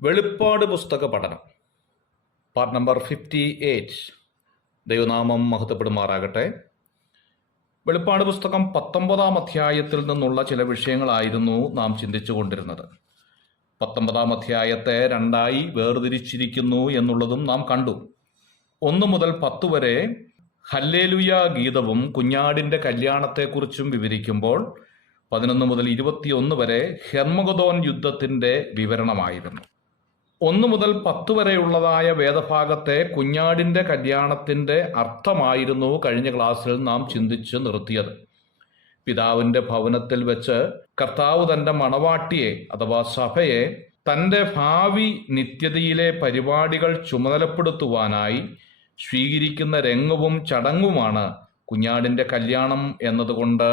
വെളിപ്പാട് പുസ്തക പഠനം പാർട്ട് നമ്പർ 58. ദൈവനാമം മഹത്വപ്പെടുമാറാകട്ടെ. വെളിപ്പാട് പുസ്തകം 19 അധ്യായത്തിൽ നിന്നുള്ള ചില വിഷയങ്ങളായിരുന്നു നാം ചിന്തിച്ചു കൊണ്ടിരുന്നത്. 19 അധ്യായത്തെ രണ്ടായി വേർതിരിച്ചിരിക്കുന്നു എന്നുള്ളതും നാം കണ്ടു. 1 മുതൽ 10 വരെ ഹല്ലേലൂയ ഗീതവും കുഞ്ഞാടിൻ്റെ കല്യാണത്തെക്കുറിച്ചും വിവരിക്കുമ്പോൾ 11 മുതൽ 21 വരെ ഹെർമഗദോൻ യുദ്ധത്തിൻ്റെ വിവരണമായിരുന്നു. 1 മുതൽ 10 വരെയുള്ളതായ വേദഭാഗത്തെ കുഞ്ഞാടിൻ്റെ കല്യാണത്തിൻ്റെ അർത്ഥമായിരുന്നു കഴിഞ്ഞ ക്ലാസ്സിൽ നാം ചിന്തിച്ച് നിർത്തിയത്. പിതാവിൻ്റെ ഭവനത്തിൽ വെച്ച് കർത്താവ് തൻ്റെ മണവാട്ടിയെ അഥവാ സഭയെ തൻ്റെ ഭാവി നിത്യതയിലെ പരിപാടികൾ ചുമതലപ്പെടുത്തുവാനായി സ്വീകരിക്കുന്ന രംഗവും ചടങ്ങുമാണ് കുഞ്ഞാടിൻ്റെ കല്യാണം എന്നതുകൊണ്ട്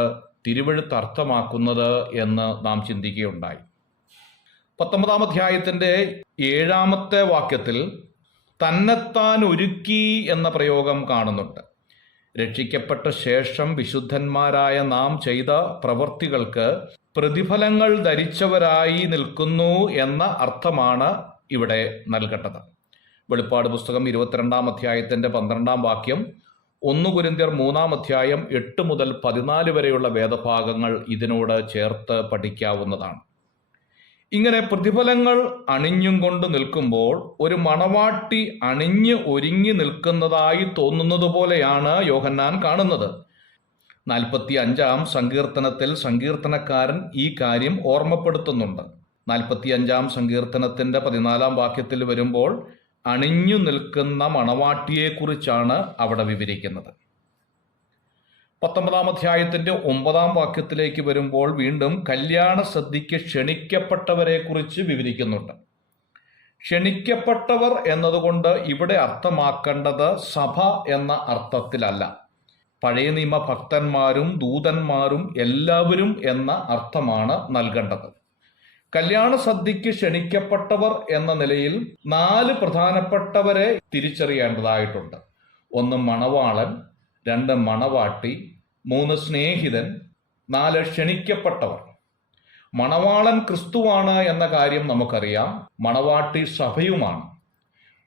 തിരുവെഴുത്ത് അർത്ഥമാക്കുന്നത് എന്ന് നാം ചിന്തിക്കുകയുണ്ടായി. 19 അധ്യായത്തിൻ്റെ 7-ാമത്തെ വാക്യത്തിൽ തന്നെത്താൻ ഒരുക്കി എന്ന പ്രയോഗം കാണുന്നുണ്ട്. രക്ഷിക്കപ്പെട്ട ശേഷം വിശുദ്ധന്മാരായ നാം ചെയ്ത പ്രവൃത്തികൾക്ക് പ്രതിഫലങ്ങൾ ധരിച്ചവരായി നിൽക്കുന്നു എന്ന അർത്ഥമാണ് ഇവിടെ നൽകേണ്ടത്. വെളിപ്പാട് പുസ്തകം 22-ാം അധ്യായത്തിൻ്റെ 12-ാം വാക്യം, 1 കൊരിന്ത്യർ 3-ാം അധ്യായം 8 മുതൽ 14 വരെയുള്ള വേദഭാഗങ്ങൾ ഇതിനോട് ചേർത്ത് പഠിക്കാവുന്നതാണ്. ഇങ്ങനെ പ്രതിഫലങ്ങൾ അണിഞ്ഞും കൊണ്ട് നിൽക്കുമ്പോൾ ഒരു മണവാട്ടി അണിഞ്ഞ് ഒരുങ്ങി നിൽക്കുന്നതായി തോന്നുന്നത് പോലെയാണ് യോഹന്നാൻ കാണുന്നത്. 45-ാം സങ്കീർത്തനത്തിൽ സങ്കീർത്തനക്കാരൻ ഈ കാര്യം ഓർമ്മപ്പെടുത്തുന്നുണ്ട്. 45-ാം സങ്കീർത്തനത്തിൻ്റെ 14-ാം വാക്യത്തിൽ വരുമ്പോൾ അണിഞ്ഞു നിൽക്കുന്ന മണവാട്ടിയെക്കുറിച്ചാണ് അവിടെ വിവരിക്കുന്നത്. 19-ാം അധ്യായത്തിൻ്റെ 9-ാം വാക്യത്തിലേക്ക് വരുമ്പോൾ വീണ്ടും കല്യാണ സദ്യയ്ക്ക് ക്ഷണിക്കപ്പെട്ടവരെ കുറിച്ച് വിവരിക്കുന്നുണ്ട്. ക്ഷണിക്കപ്പെട്ടവർ എന്നതുകൊണ്ട് ഇവിടെ അർത്ഥമാക്കേണ്ടത് സഭ എന്ന അർത്ഥത്തിലല്ല. പഴയ നിയമ ഭക്തന്മാരും ദൂതന്മാരും എല്ലാവരും എന്ന അർത്ഥമാണ് നൽകേണ്ടത്. കല്യാണ സദ്യയ്ക്ക് ക്ഷണിക്കപ്പെട്ടവർ എന്ന നിലയിൽ 4 പ്രധാനപ്പെട്ടവരെ തിരിച്ചറിയേണ്ടതായിട്ടുണ്ട്. 1 മണവാളൻ, 2 മണവാട്ടി, 3 സ്നേഹിതൻ, 4 ക്ഷണിക്കപ്പെട്ടവർ. മണവാളൻ ക്രിസ്തുവാണ് എന്ന കാര്യം നമുക്കറിയാം. മണവാട്ടി സഭയുമാണ്.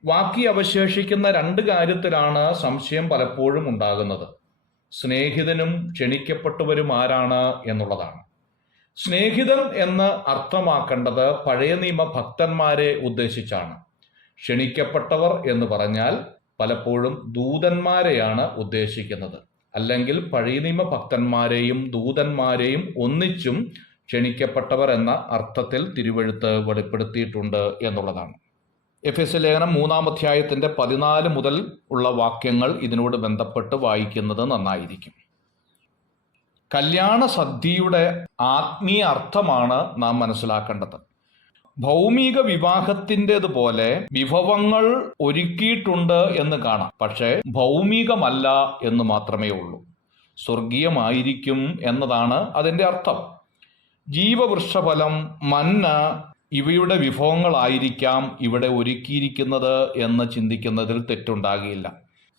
ബാക്കി അവശേഷിക്കുന്ന 2 കാര്യത്തിലാണ് സംശയം പലപ്പോഴും ഉണ്ടാകുന്നത്. സ്നേഹിതനും ക്ഷണിക്കപ്പെട്ടവരും ആരാണ് എന്നുള്ളതാണ്. സ്നേഹിതൻ എന്ന് അർത്ഥമാക്കേണ്ടത് പഴയ നിയമ ഭക്തന്മാരെ ഉദ്ദേശിച്ചാണ്. ക്ഷണിക്കപ്പെട്ടവർ എന്ന് പറഞ്ഞാൽ പലപ്പോഴും ദൂതന്മാരെയാണ് ഉദ്ദേശിക്കുന്നത്. അല്ലെങ്കിൽ പഴയ നിയമ ഭക്തന്മാരെയും ദൂതന്മാരെയും ഒന്നിച്ചും ക്ഷണിക്കപ്പെട്ടവർ എന്ന അർത്ഥത്തിൽ തിരുവെഴുത്ത് വെളിപ്പെടുത്തിയിട്ടുണ്ട് എന്നുള്ളതാണ്. എഫെസ്യ ലേഖനം 3-ാം അധ്യായത്തിൻ്റെ 14 മുതൽ ഉള്ള വാക്യങ്ങൾ ഇതിനോട് ബന്ധപ്പെട്ട് വായിക്കുന്നത് നന്നായിരിക്കും. കല്യാണ സദ്യയുടെ ആത്മീയ അർത്ഥമാണ് നാം മനസ്സിലാക്കേണ്ടത്. ഭൗമിക വിവാഹത്തിൻ്റെതുപോലെ വിഭവങ്ങൾ ഒരുക്കിയിട്ടുണ്ട് എന്ന് കാണാം. പക്ഷേ ഭൗമികമല്ല എന്ന് മാത്രമേ ഉള്ളൂ. സ്വർഗീയമായിരിക്കും എന്നതാണ് അതിൻ്റെ അർത്ഥം. ജീവവൃക്ഷഫലം, മന്ന ഇവയുടെ വിഭവങ്ങളായിരിക്കാം ഇവിടെ ഒരുക്കിയിരിക്കുന്നത് എന്ന് ചിന്തിക്കുന്നതിൽ തെറ്റുണ്ടാകില്ല.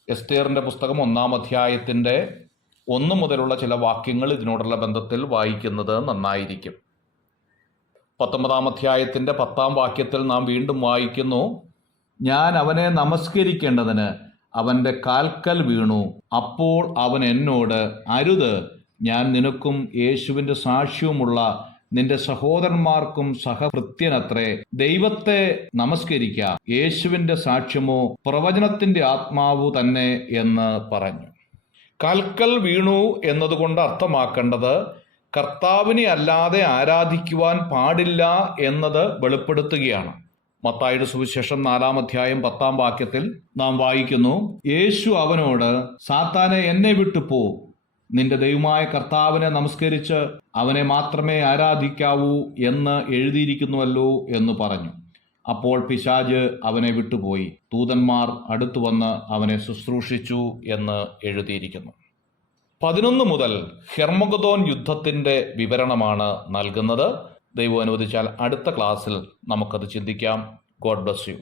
എസ്തേറിൻ്റെ പുസ്തകം 1-ാം അധ്യായത്തിൻ്റെ 1 മുതലുള്ള ചില വാക്യങ്ങൾ ഇതിനോടുള്ള ബന്ധത്തിൽ വായിക്കുന്നത് നന്നായിരിക്കും. 19-ാം അധ്യായത്തിൻ്റെ 10-ാം വാക്യത്തിൽ നാം വീണ്ടും വായിക്കുന്നു, ഞാൻ അവനെ നമസ്കരിക്കേണ്ടതിന് അവൻ്റെ കാൽക്കൽ വീണു. അപ്പോൾ അവൻ എന്നോട്, അരുത്, ഞാൻ നിനക്കും യേശുവിൻ്റെ സാക്ഷ്യവുമുള്ള നിന്റെ സഹോദരന്മാർക്കും സഹഭൃത്യനത്രേ. ദൈവത്തെ നമസ്കരിക്ക, യേശുവിൻ്റെ സാക്ഷ്യമോ പ്രവചനത്തിൻ്റെ ആത്മാവു തന്നെ എന്ന് പറഞ്ഞു. കാൽക്കൽ വീണു എന്നതുകൊണ്ട് അർത്ഥമാക്കേണ്ടത് കർത്താവിനെ അല്ലാതെ ആരാധിക്കുവാൻ പാടില്ല എന്നത് വെളിപ്പെടുത്തുകയാണ്. മത്തായിയുടെ സുവിശേഷം 4-ാം അധ്യായം 10-ാം വാക്യത്തിൽ നാം വായിക്കുന്നു, യേശു അവനോട്, സാത്താനെ എന്നെ വിട്ടു പോ, നിന്റെ ദൈവമായ കർത്താവിനെ നമസ്കരിച്ച് അവനെ മാത്രമേ ആരാധിക്കാവൂ എന്ന് എഴുതിയിരിക്കുന്നുവല്ലോ എന്ന് പറഞ്ഞു. അപ്പോൾ പിശാച് അവനെ വിട്ടുപോയി. ദൂതന്മാർ അടുത്തു വന്ന് അവനെ ശുശ്രൂഷിച്ചു എന്ന് എഴുതിയിരിക്കുന്നു. 11 മുതൽ ഹെർമഗദോൻ യുദ്ധത്തിൻ്റെ വിവരണമാണ് നൽകുന്നത്. ദൈവം അനുവദിച്ചാൽ അടുത്ത ക്ലാസ്സിൽ നമുക്കത് ചിന്തിക്കാം. God bless you.